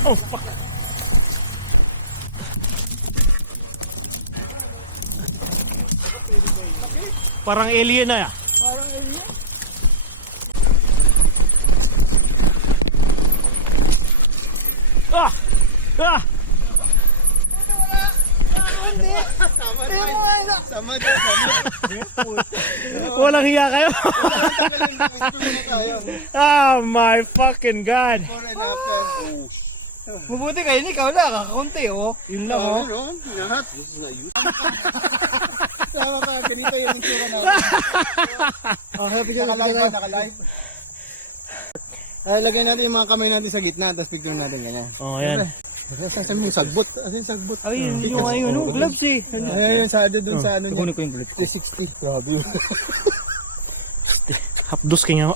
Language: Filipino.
Oh, fuck. Parang alien na ya. Parang alien. Ah! Ah! Hindi. Sama dyan. Walang hiya kayo. Oh my fucking god. Before and after. Mabuti kayo ni ikaw na, kakakunti oh. Yun lang oh. Lahat. Sama ka, ganito yung itsura na. Happy ka Naka-live. Lagyan natin yung mga kamay natin sa gitna, tapos picture natin ganyan. Oh, ayan. Saan mo yung sagbot? Asan yung sagbot? Ay, yung ayun, no, gloves eh. Ayun yung sa dun sa ano niya. Kukunin ko yung bullet ko. 360. Grabe yun. Hapdos kaya.